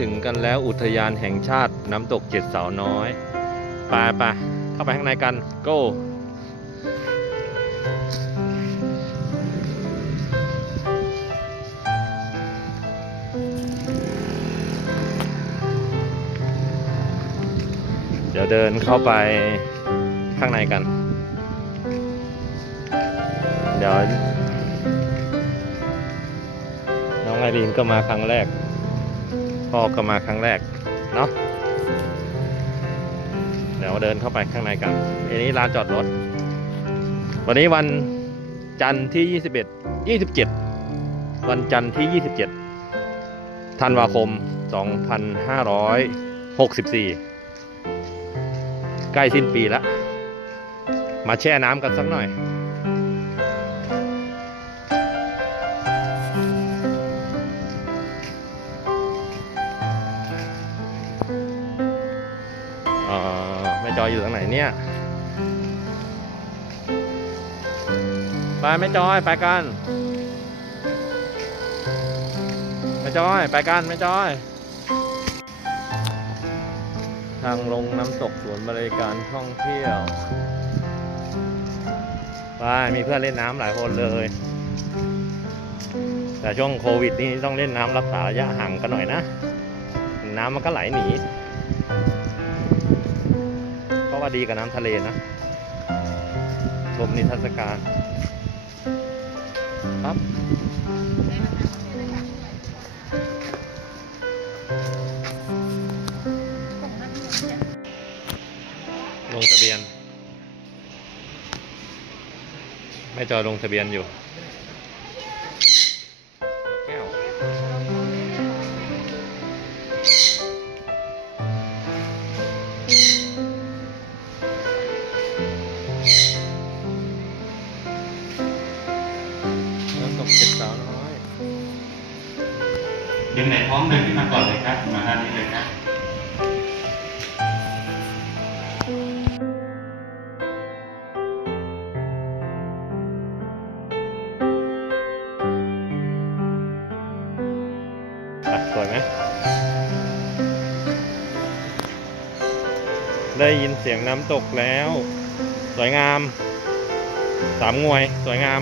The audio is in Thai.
ถึงกันแล้วอุทยานแห่งชาติน้ำตกเจ็ดสาวน้อยไปไปเข้าไปข้างในกัน go เดี๋ยวเดินเข้าไปข้างในกัน เดี๋ยวน้องไอรีนก็มาครั้งแรก พ่อก็มาครั้งแรกเนาะเดี๋ยวเดินเข้าไปข้างในกันอันนี้ลานจอดรถ วันนี้วันจันทร์ที่ 21 27 วันจันทร์ที่ 27 ธันวาคม 2564 ใกล้สิ้นปีแล้ว มาแช่น้ำกันสักหน่อย อ่อแม่จอยอยู่ตรงไหนเนี่ยไปแม่จอยไปกันแม่จอยไปกันแม่จอย ทางลงน้ำตกสวนบริการท่องเที่ยวไปมีเพื่อนเล่นน้ำหลายคนเลย แต่ช่วงโควิดนี่ต้องเล่นน้ำรักษาระยะห่างกันหน่อยนะ น้ำมันก็ไหลหนี ว่าดีกับน้ำทะเลนะชมนิทรรศการ ครับลงทะเบียนไม่จอยลงทะเบียนอยู่แก้ว ดึงไหนพร้อมเดินขึ้นมาก่อนเลยครับ มาด้านนี้เลยครับสวยไหม ได้ยินเสียงน้ำตกแล้ว สวยงาม สามงวย สวยงาม